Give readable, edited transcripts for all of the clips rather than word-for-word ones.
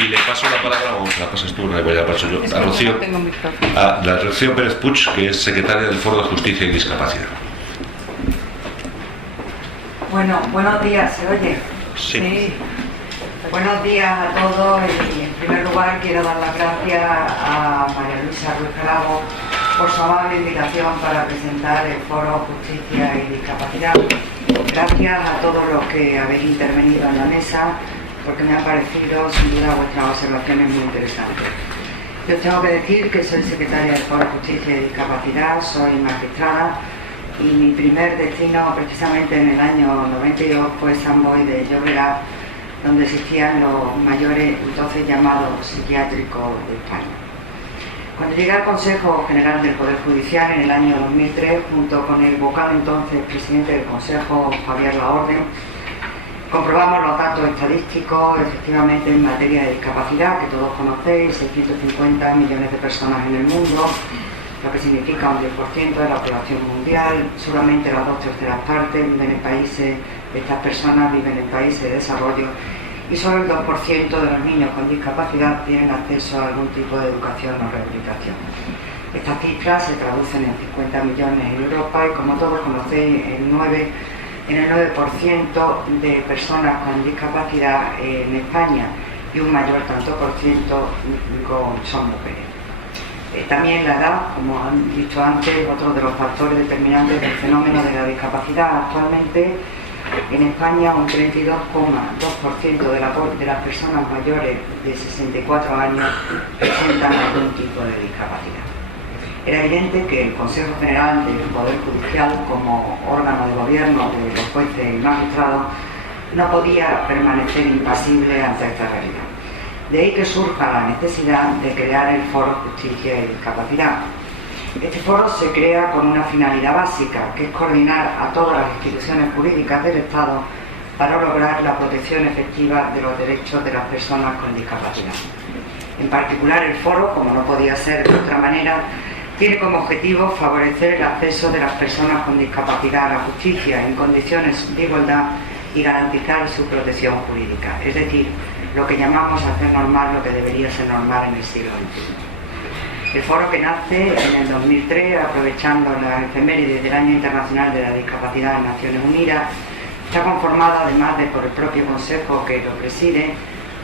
Y le paso la palabra, vamos, la pasas tú, no, ya la paso yo, a Rocío, no tengo micrófono. a la Rocío Pérez Puig, que es secretaria del Foro de Justicia y Discapacidad. Bueno, buenos días, ¿se oye? Sí. Buenos días a todos y en primer lugar quiero dar las gracias a María Luisa Ruiz Bravo por su amable invitación para presentar el Foro Justicia y Discapacidad. Gracias a todos los que habéis intervenido en la mesa, porque me ha parecido sin duda vuestras observaciones muy interesantes. Yo tengo que decir que soy secretaria del Foro Justicia y Discapacidad, soy magistrada y mi primer destino precisamente en el año 92 fue San Boi de Llobregat, donde existían los mayores entonces llamados psiquiátricos de España. Cuando llegué al Consejo General del Poder Judicial en el año 2003, junto con el vocal entonces presidente del Consejo, Javier Laorde, comprobamos los datos estadísticos efectivamente en materia de discapacidad, que todos conocéis, 650 millones de personas en el mundo, lo que significa un 10% de la población mundial. Solamente las 2/3 partes viven en países, estas personas viven en países de desarrollo, y solo el 2% de los niños con discapacidad tienen acceso a algún tipo de educación o rehabilitación. Estas cifras se traducen en 50 millones en Europa y, como todos conocéis, en el 9% de personas con discapacidad en España, y un mayor tanto por ciento son mujeres. También la edad, como han dicho antes, otro de los factores determinantes del fenómeno de la discapacidad. Actualmente en España un 32,2% de las personas mayores de 64 años presentan algún tipo de discapacidad. Era evidente que el Consejo General del Poder Judicial, como órgano de gobierno de los jueces y magistrados, no podía permanecer impasible ante esta realidad. De ahí que surja la necesidad de crear el Foro Justicia y Discapacidad. Este foro se crea con una finalidad básica, que es coordinar a todas las instituciones jurídicas del Estado para lograr la protección efectiva de los derechos de las personas con discapacidad. En particular, el foro, como no podía ser de otra manera, tiene como objetivo favorecer el acceso de las personas con discapacidad a la justicia en condiciones de igualdad y garantizar su protección jurídica, es decir, lo que llamamos hacer normal lo que debería ser normal en el siglo XXI. El foro, que nace en el 2003, aprovechando la efeméride del Año Internacional de la Discapacidad en Naciones Unidas, está conformado, además de por el propio Consejo que lo preside,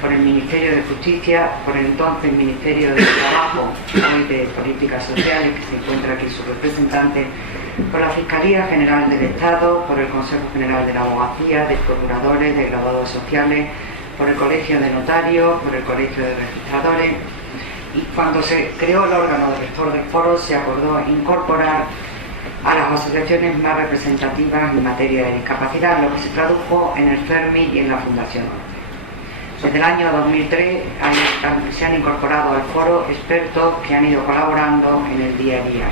por el Ministerio de Justicia, por el entonces Ministerio de Trabajo, hoy de Políticas Sociales, que se encuentra aquí su representante, por la Fiscalía General del Estado, por el Consejo General de la Abogacía, de Procuradores, de Graduados Sociales, por el Colegio de Notarios, por el Colegio de Registradores. Y cuando se creó el órgano de rector del foro, se acordó incorporar a las asociaciones más representativas en materia de discapacidad, lo que se tradujo en el FERMI y en la Fundación ONCE. Desde el año 2003 se han incorporado al foro expertos que han ido colaborando en el día a día.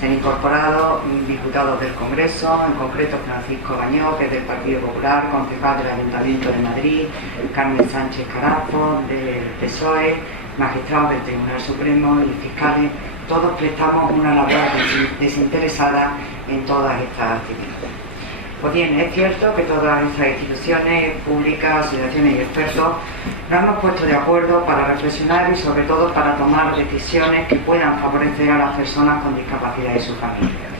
Se han incorporado diputados del Congreso, en concreto Francisco Bañó, que es del Partido Popular, concejal del Ayuntamiento de Madrid, Carmen Sánchez Carazo, del PSOE, magistrados del Tribunal Supremo y fiscales. Todos prestamos una labor desinteresada en todas estas actividades. Pues bien, es cierto que todas estas instituciones públicas, asociaciones y expertos nos hemos puesto de acuerdo para reflexionar y sobre todo para tomar decisiones que puedan favorecer a las personas con discapacidad y sus familias.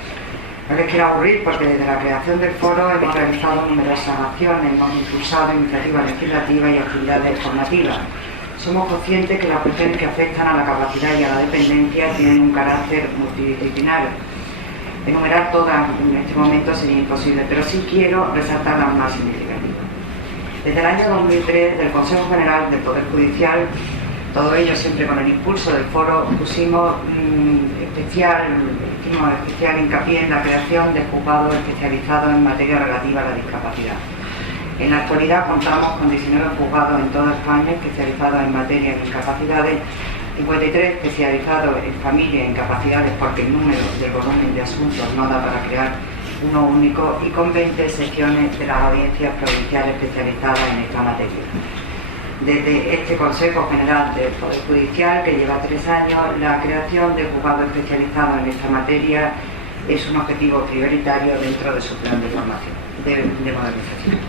No les quiero aburrir, porque desde la creación del foro hemos realizado numerosas acciones, hemos impulsado iniciativas legislativas y actividades formativas. Somos conscientes que las cuestiones que afectan a la capacidad y a la dependencia tienen un carácter multidisciplinario. Enumerar todas en este momento sería imposible, pero sí quiero resaltar las más significativas. Desde el año 2003, del Consejo General del Poder Judicial, todo ello siempre con el impulso del foro, hicimos especial hincapié en la creación de juzgados especializados en materia relativa a la discapacidad. En la actualidad contamos con 19 juzgados en toda España especializados en materia de discapacidades, 53 especializados en familia e incapacidades, porque el número del volumen de asuntos no da para crear uno único, y con 20 secciones de las audiencias provinciales especializadas en esta materia. Desde este Consejo General del Poder Judicial, que lleva 3 años, la creación de juzgados especializados en esta materia es un objetivo prioritario dentro de su plan de formación, de modernización.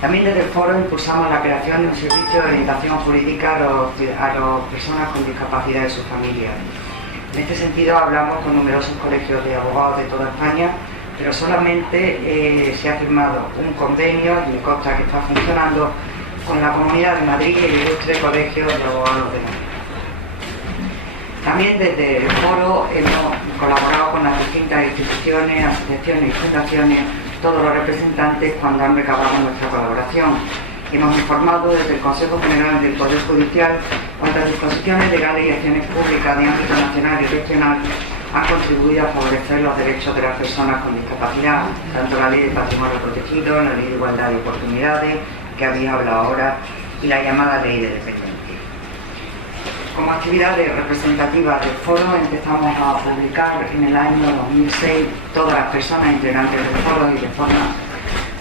También desde el foro impulsamos la creación de un servicio de orientación jurídica a las personas con discapacidad y sus familias. En este sentido hablamos con numerosos colegios de abogados de toda España, pero solamente se ha firmado un convenio, y me consta que está funcionando, con la Comunidad de Madrid y el Ilustre Colegio de Abogados de Madrid. También desde el foro hemos colaborado con las distintas instituciones, asociaciones y fundaciones, todos los representantes, cuando han recabado nuestra colaboración. Hemos informado desde el Consejo General del Poder Judicial cuántas disposiciones legales y acciones públicas de ámbito nacional y regional han contribuido a favorecer los derechos de las personas con discapacidad, tanto la Ley de Patrimonio Protegido, la Ley de Igualdad de Oportunidades, que habéis hablado ahora, y la llamada Ley de Dependencia. Como actividades representativas del foro empezamos a publicar en el año 2006 todas las personas integrantes del foro y de forma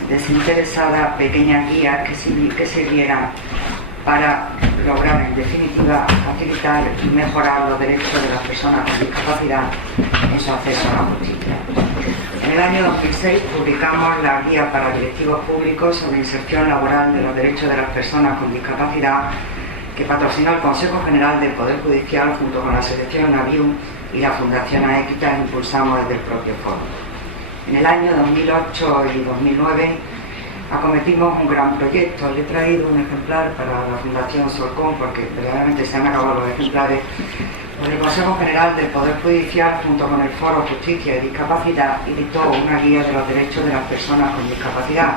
desinteresada pequeñas guías que sirvieran para lograr en definitiva facilitar y mejorar los derechos de las personas con discapacidad en su acceso a la justicia. En el año 2006 publicamos la guía para directivos públicos sobre inserción laboral de los derechos de las personas con discapacidad, que patrocinó el Consejo General del Poder Judicial junto con la Asociación Avium y la Fundación Aequitas, impulsamos desde el propio foro. En el año 2008 y 2009 acometimos un gran proyecto. Le he traído un ejemplar para la Fundación Solcón porque verdaderamente se han acabado los ejemplares. El Consejo General del Poder Judicial junto con el Foro Justicia y Discapacidad editó una guía de los derechos de las personas con discapacidad.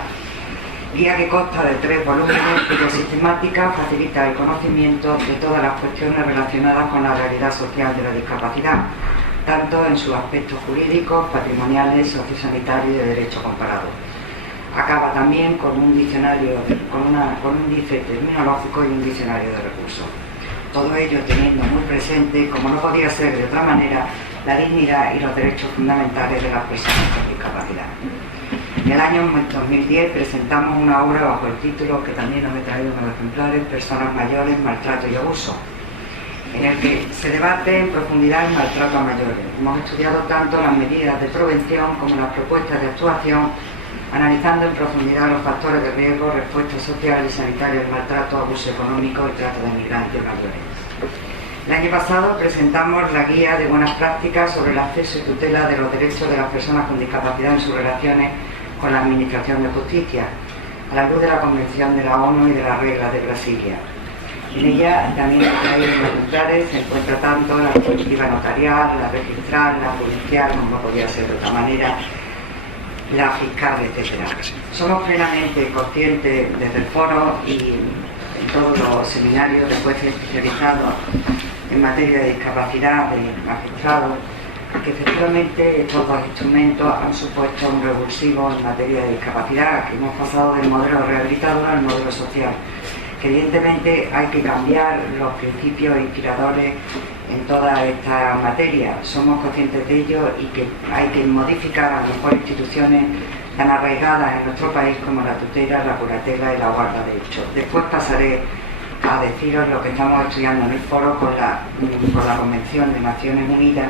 Guía que consta de 3 volúmenes cuya sistemática facilita el conocimiento de todas las cuestiones relacionadas con la realidad social de la discapacidad, tanto en sus aspectos jurídicos, patrimoniales, sociosanitarios y de derecho comparado. Acaba también con un diccionario, con un índice terminológico y un diccionario de recursos. Todo ello teniendo muy presente, como no podía ser de otra manera, la dignidad y los derechos fundamentales de las personas con discapacidad. En el año 2010 presentamos una obra bajo el título, que también os he traído unos ejemplares, Personas mayores, maltrato y abuso, en el que se debate en profundidad el maltrato a mayores. Hemos estudiado tanto las medidas de prevención como las propuestas de actuación, analizando en profundidad los factores de riesgo, respuesta social y sanitaria al maltrato, abuso económico y trato de migrantes mayores. El año pasado presentamos la guía de buenas prácticas sobre el acceso y tutela de los derechos de las personas con discapacidad en sus relaciones con la Administración de Justicia, a la luz de la Convención de la ONU y de las reglas de Brasilia. En ella también hay ejemplares, se encuentra tanto la colectiva notarial, la registral, la judicial, como no podía ser de otra manera, la fiscal, etc. Somos plenamente conscientes desde el foro y en todos los seminarios de jueces especializados en materia de discapacidad, de magistrados, que efectivamente estos dos instrumentos han supuesto un revulsivo en materia de discapacidad, que hemos pasado del modelo rehabilitador al modelo social, que evidentemente hay que cambiar los principios inspiradores en toda esta materia. Somos conscientes de ello y que hay que modificar a lo mejor instituciones tan arraigadas en nuestro país como la tutela, la curatela y la guarda de hechos. Después pasaré a deciros lo que estamos estudiando en el foro con la Convención de Naciones Unidas.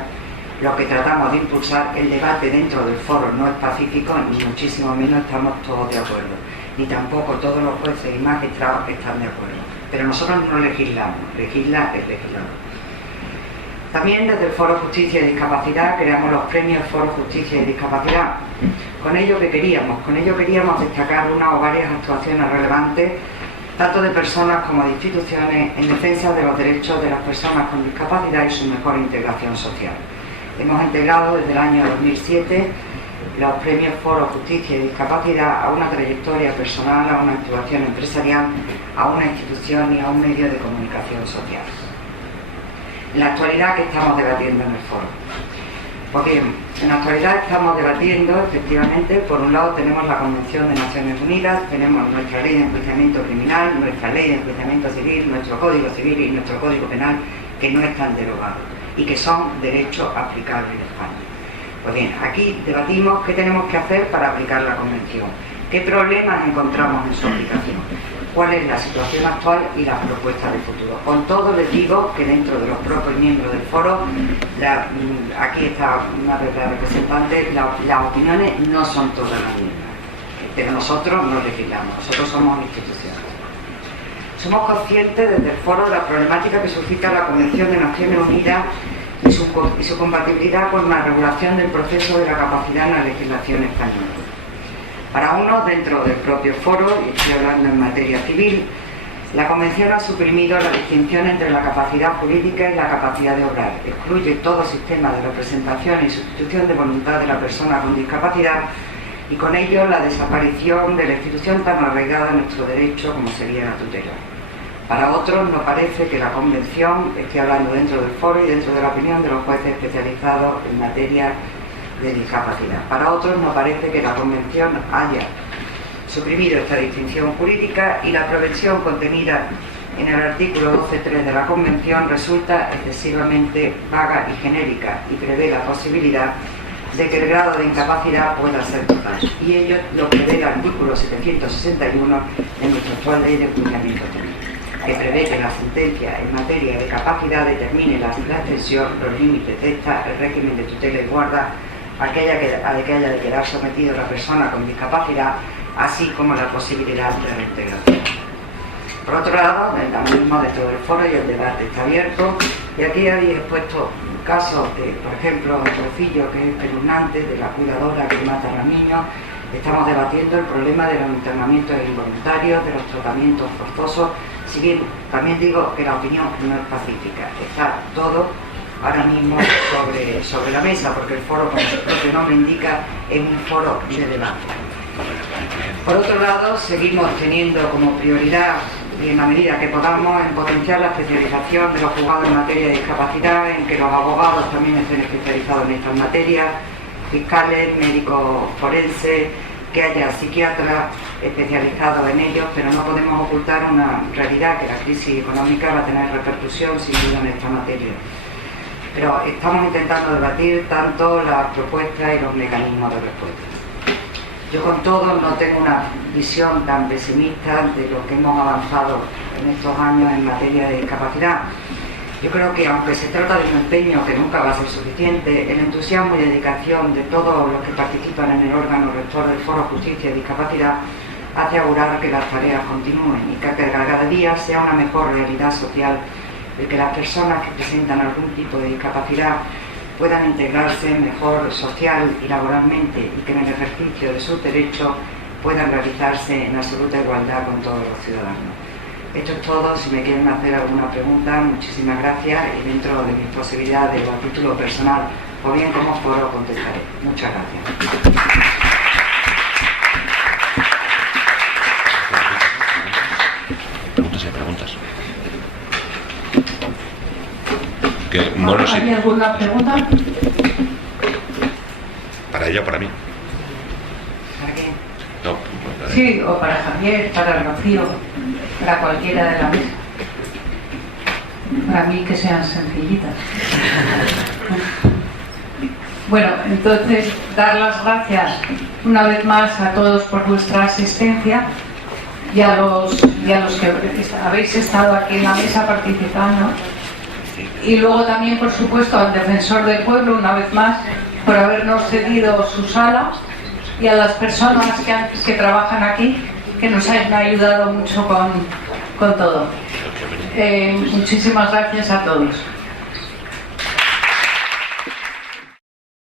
Lo que tratamos de impulsar, el debate dentro del foro no es pacífico, ni muchísimo menos estamos todos de acuerdo, ni tampoco todos los jueces y magistrados están de acuerdo. Pero nosotros no legislamos, legisla el legislador. También desde el Foro Justicia y Discapacidad creamos los premios Foro Justicia y Discapacidad. Con ello queríamos destacar una o varias actuaciones relevantes, tanto de personas como de instituciones, en defensa de los derechos de las personas con discapacidad y su mejor integración social. Hemos integrado desde el año 2007 los premios Foro Justicia y Discapacidad a una trayectoria personal, a una actuación empresarial, a una institución y a un medio de comunicación social. En la actualidad, ¿qué estamos debatiendo en el foro? Porque en la actualidad estamos debatiendo, efectivamente, por un lado tenemos la Convención de Naciones Unidas, tenemos nuestra ley de enjuiciamiento criminal, nuestra ley de enjuiciamiento civil, nuestro Código Civil y nuestro Código Penal, que no están derogados y que son derechos aplicables en España. Pues bien, aquí debatimos qué tenemos que hacer para aplicar la Convención, qué problemas encontramos en su aplicación, cuál es la situación actual y las propuestas de futuro. Con todo les digo que dentro de los propios miembros del foro, aquí está una de las representantes, las opiniones no son todas las mismas. pero nosotros no legislamos, nosotros somos instituciones. Somos conscientes desde el foro de la problemática que suscita la Convención de Naciones Unidas y su compatibilidad con la regulación del proceso de la capacidad en la legislación española. Para unos, dentro del propio foro, y estoy hablando en materia civil, la Convención ha suprimido la distinción entre la capacidad jurídica y la capacidad de obrar. Excluye todo sistema de representación y sustitución de voluntad de la persona con discapacidad y con ello la desaparición de la institución tan arraigada en nuestro derecho como sería la tutela. Para otros no parece que la Convención, esté hablando dentro del foro y dentro de la opinión de los jueces especializados en materia de discapacidad. Para otros no parece que la Convención haya suprimido esta distinción jurídica y la prevención contenida en el artículo 12.3 de la Convención resulta excesivamente vaga y genérica y prevé la posibilidad de que el grado de incapacidad pueda ser total. Y ello lo prevé el artículo 761 de nuestra actual ley de enjuiciamiento penal, que prevé que la sentencia en materia de capacidad determine la extensión, los límites de esta, el régimen de tutela y guarda a la que haya de quedar sometido la persona con discapacidad, así como la posibilidad de reintegración. Por otro lado, el mismo de todo el foro y el debate está abierto, y aquí habéis expuesto casos de, por ejemplo, un Trocillo, que es espeluznante, de la cuidadora que mata a los niños. Estamos debatiendo el problema de los internamientos involuntarios, de los tratamientos forzosos, si bien también digo que la opinión no es pacífica, está todo ahora mismo sobre la mesa, porque el foro, como su propio nombre indica, es un foro de debate. Por otro lado, seguimos teniendo como prioridad, y en la medida que podamos, en potenciar la especialización de los juzgados en materia de discapacidad, en que los abogados también estén especializados en estas materias, fiscales, médicos forenses, que haya psiquiatras especializados en ellos, pero no podemos ocultar una realidad, que la crisis económica va a tener repercusión sin duda en esta materia. Pero estamos intentando debatir tanto las propuestas y los mecanismos de respuesta. Yo con todo no tengo una visión tan pesimista de lo que hemos avanzado en estos años en materia de discapacidad. Yo creo que aunque se trata de un empeño que nunca va a ser suficiente, el entusiasmo y dedicación de todos los que participan en el órgano rector del Foro Justicia y Discapacidad hace augurar que las tareas continúen y que cada día sea una mejor realidad social, de que las personas que presentan algún tipo de discapacidad puedan integrarse mejor social y laboralmente y que en el ejercicio de sus derechos puedan realizarse en absoluta igualdad con todos los ciudadanos. Esto es todo. Si me quieren hacer alguna pregunta, muchísimas gracias, y dentro de mis posibilidades o a título personal o bien como foro contestaré. Muchas gracias. Preguntas. Bueno, sí. ¿Hay alguna pregunta? ¿Para ella o para mí? ¿Para qué? No, para Sí, o para Javier, para Rocío, para cualquiera de la mesa. Para mí que sean sencillitas. Bueno, entonces dar las gracias una vez más a todos por vuestra asistencia y a los que habéis estado aquí en la mesa participando. Y luego también, por supuesto, al Defensor del Pueblo, una vez más, por habernos cedido su sala, y a las personas que trabajan aquí, que nos han ayudado mucho con todo. Muchísimas gracias a todos.